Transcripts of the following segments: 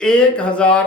1000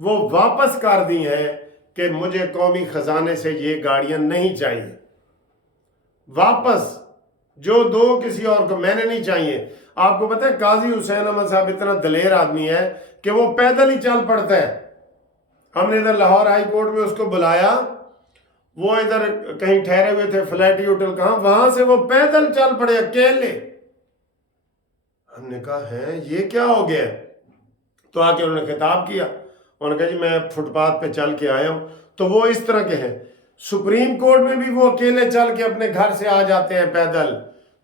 وہ واپس کر دی ہیں کہ مجھے قومی خزانے سے یہ گاڑیاں نہیں چاہیے، واپس جو دو کسی اور کو، میں نے نہیں چاہیے۔ آپ کو پتہ ہے قاضی حسین احمد صاحب اتنا دلیر آدمی ہے کہ وہ پیدل ہی چل پڑتا ہے۔ ہم نے ادھر لاہور ہائی کورٹ میں اس کو بلایا، وہ ادھر کہیں ٹھہرے ہوئے تھے، فلیٹی ہوٹل کہاں، وہاں سے وہ پیدل چل پڑے اکیلے۔ ہم نے کہا ہے یہ کیا ہو گیا؟ تو آ کے انہوں نے خطاب کیا، انہوں نے کہا جی میں فٹ پاتھ پہ چل کے آیا ہوں۔ تو وہ اس طرح کے ہیں۔ سپریم کورٹ میں بھی وہ اکیلے چل کے اپنے گھر سے آ جاتے ہیں پیدل،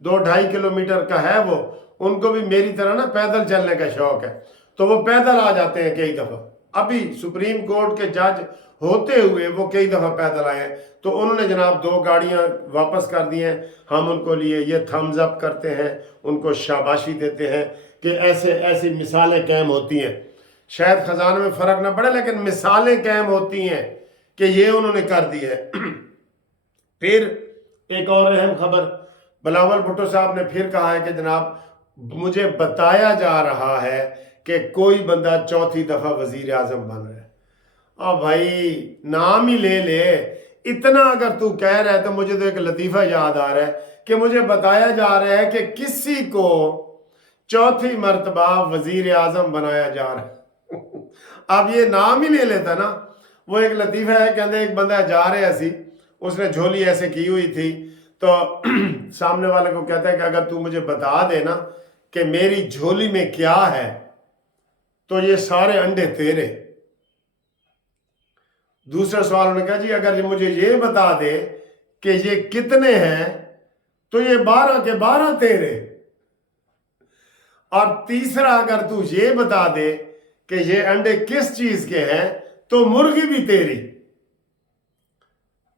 2-2.5 کلومیٹر کا ہے وہ، ان کو بھی میری طرح نا پیدل چلنے کا شوق ہے، تو وہ پیدل آ جاتے ہیں کئی دفعہ۔ ابھی سپریم کورٹ کے جج ہوتے ہوئے وہ کئی دفعہ پیدل آئے ہیں۔ تو انہوں نے جناب 2 گاڑیاں واپس کر دی ہیں، ہم ان کو لیے یہ تھمز اپ کرتے ہیں، ان کو شاباشی دیتے ہیں کہ ایسی مثالیں قائم ہوتی ہیں۔ شاید خزانے میں فرق نہ پڑے لیکن مثالیں قائم ہوتی ہیں کہ یہ انہوں نے کر دی ہے۔ پھر ایک اور اہم خبر، بلاول بھٹو صاحب نے پھر کہا ہے کہ جناب مجھے بتایا جا رہا ہے کہ کوئی بندہ 4تھی دفعہ وزیر اعظم بن رہا ہے۔ بھائی نام ہی لے لے، اتنا اگر تو کہہ رہا ہے تو مجھے تو ایک لطیفہ یاد آ رہا ہے کہ مجھے بتایا جا رہا ہے کہ کسی کو 4تھی مرتبہ وزیر اعظم بنایا جا رہا ہے۔ اب یہ نام ہی لے لیتا نا۔ وہ ایک لطیفہ ہے، کہتے ایک بندہ جا رہا سی، اس نے جھولی ایسے کی ہوئی تھی، تو سامنے والے کو کہتا ہے کہ اگر تو مجھے بتا دے نا کہ میری جھولی میں کیا ہے تو یہ سارے انڈے تیرے۔ دوسرا سوال انہوں نے کہا جی اگر مجھے یہ بتا دے کہ یہ کتنے ہیں تو یہ 12 کے 12 تیرے۔ اور تیسرا اگر تو یہ بتا دے کہ یہ انڈے کس چیز کے ہیں تو مرغی بھی تیری۔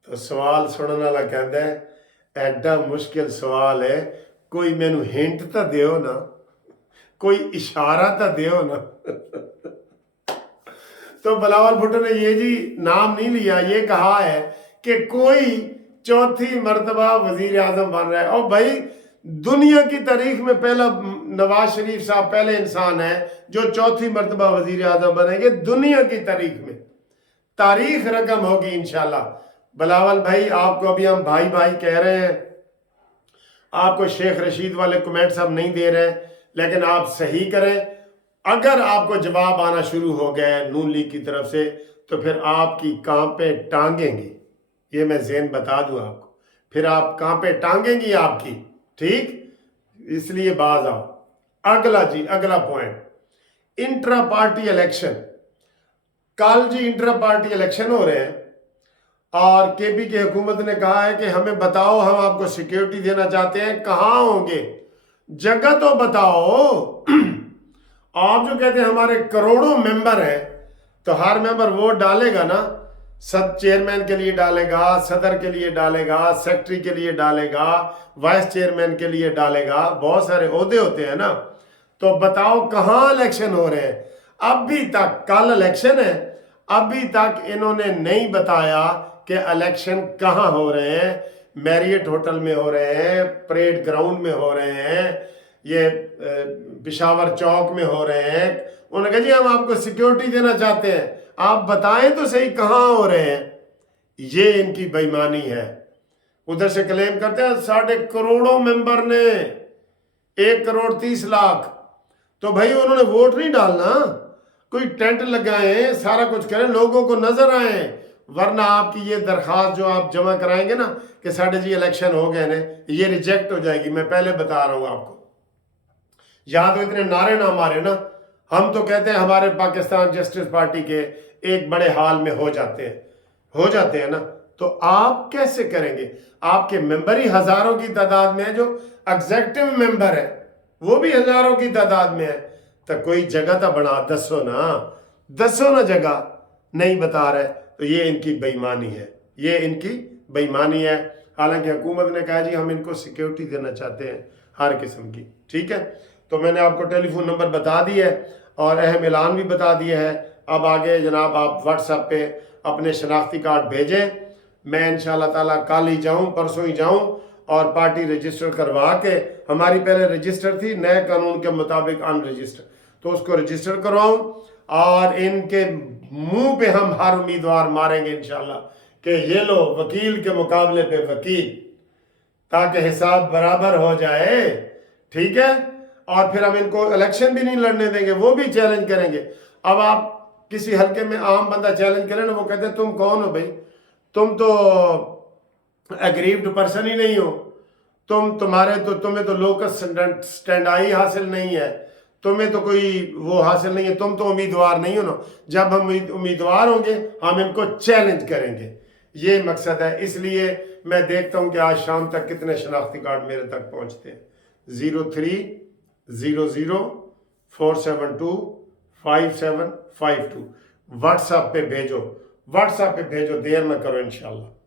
تو سوال سننے والا کہتا ہے ایڈا مشکل سوال ہے، کوئی مینو ہنٹ تا دیو نا، کوئی اشارہ تا دیو نا۔ تو بلاول بھٹو نے یہ جی نام نہیں لیا، یہ کہا ہے کہ کوئی 4تھی مرتبہ وزیر اعظم بن رہا ہے۔ اور بھائی دنیا کی تاریخ میں پہلا نواز شریف صاحب پہلے انسان ہیں جو 4تھی مرتبہ وزیر اعظم بنیں گے دنیا کی تاریخ میں۔ تاریخ رقم ہوگی انشاءاللہ۔ بلاول بھائی آپ کو ابھی ہم بھائی بھائی کہہ رہے ہیں، آپ کو شیخ رشید والے کمنٹس ہم نہیں دے رہے، لیکن آپ صحیح کریں۔ اگر آپ کو جواب آنا شروع ہو گئے نون لیگ کی طرف سے تو پھر آپ کی کانپیں ٹانگیں گی، یہ میں ذہن بتا دوں آپ کو، پھر آپ کانپیں ٹانگیں گی آپ کی، ٹھیک؟ اس لیے باز آؤ۔ اگلا پوائنٹ، انٹرا پارٹی الیکشن۔ کل جی انٹرا پارٹی الیکشن ہو رہے ہیں اور کے پی کی حکومت نے کہا ہے کہ ہمیں بتاؤ، ہم آپ کو سیکیورٹی دینا چاہتے ہیں، کہاں ہوں گے؟ جگہ تو بتاؤ۔ آپ جو کہتے ہیں ہمارے کروڑوں ممبر ہیں تو ہر ممبر ووٹ ڈالے گا نا، چیئرمین کے لیے ڈالے گا، صدر کے لیے ڈالے گا، سیکٹری کے لیے ڈالے گا، وائس چیئرمین کے لیے ڈالے گا، بہت سارے عہدے ہوتے ہیں نا۔ تو بتاؤ کہاں الیکشن ہو رہے ہیں؟ ابھی تک، کل الیکشن ہے، ابھی تک انہوں نے نہیں بتایا کہ الیکشن کہاں ہو رہے ہیں۔ میریٹ ہوٹل میں ہو رہے ہیں، پریڈ گراؤنڈ میں ہو رہے ہیں، یہ پشاور چوک میں ہو رہے ہیں۔ انہوں نے کہا جی ہم آپ کو سیکیورٹی دینا چاہتے ہیں، آپ بتائیں تو صحیح کہاں ہو رہے ہیں۔ یہ ان کی بے ایمانی ہے۔ ادھر سے کلیم کرتے ہیں 1.5 کروڑوں ممبر نے، 1,30,00,000۔ تو بھائی انہوں نے ووٹ نہیں ڈالنا، کوئی ٹینٹ لگائیں، سارا کچھ کریں، لوگوں کو نظر آئیں، ورنہ آپ کی یہ درخواست جو آپ جمع کرائیں گے نا کہ ساڑھے جی الیکشن ہو گئے نا، یہ ریجیکٹ ہو جائے گی۔ میں پہلے بتا رہا ہوں آپ کو، یہاں تو اتنے نعرے نہ مارے نا۔ ہم تو کہتے ہیں ہمارے پاکستان جسٹس پارٹی کے ایک بڑے حال میں ہو جاتے ہیں نا، تو آپ کیسے کریں گے؟ آپ کے ممبر ہی ہزاروں کی تعداد میں ہیں، جو ایگزیکٹو ممبر ہے وہ بھی ہزاروں کی تعداد میں ہے، تو کوئی جگہ تو بنا دسو نا جگہ نہیں بتا رہے۔ تو یہ ان کی بے ایمانی ہے، حالانکہ حکومت نے کہا جی ہم ان کو سیکیورٹی دینا چاہتے ہیں ہر قسم کی، ٹھیک ہے؟ تو میں نے آپ کو ٹیلی فون نمبر بتا دی ہے اور اہم اعلان بھی بتا دیا ہے۔ اب آگے جناب آپ واٹس ایپ پہ اپنے شناختی کارڈ بھیجیں، میں انشاءاللہ تعالیٰ کل ہی جاؤں، پرسوں ہی جاؤں اور پارٹی رجسٹر کروا کے، ہماری پہلے رجسٹر تھی نئے قانون کے مطابق ان رجسٹر، تو اس کو رجسٹر کرواؤں اور ان کے منہ پہ ہم ہر امیدوار ماریں گے انشاءاللہ کہ یہ لو وکیل کے مقابلے پہ وکیل، تاکہ حساب برابر ہو جائے، ٹھیک ہے؟ اور پھر ہم ان کو الیکشن بھی نہیں لڑنے دیں گے، وہ بھی چیلنج کریں گے۔ اب آپ کسی حلقے میں عام بندہ چیلنج کرے نا، وہ کہتے ہیں تم کون ہو بھائی؟ تم تو اگریوڈ پرسن ہی نہیں ہو، تمہیں تو لوکس سٹینڈ آئی حاصل نہیں ہے، تمہیں تو کوئی وہ حاصل نہیں ہے، تم تو امیدوار نہیں ہو نا۔ جب ہم امیدوار ہوں گے ہم ان کو چیلنج کریں گے، یہ مقصد ہے۔ اس لیے میں دیکھتا ہوں کہ آج شام تک کتنے شناختی کارڈ میرے تک پہنچتے ہیں۔ 030047255752 واٹس ایپ پہ بھیجو، دیر نہ کرو انشاءاللہ۔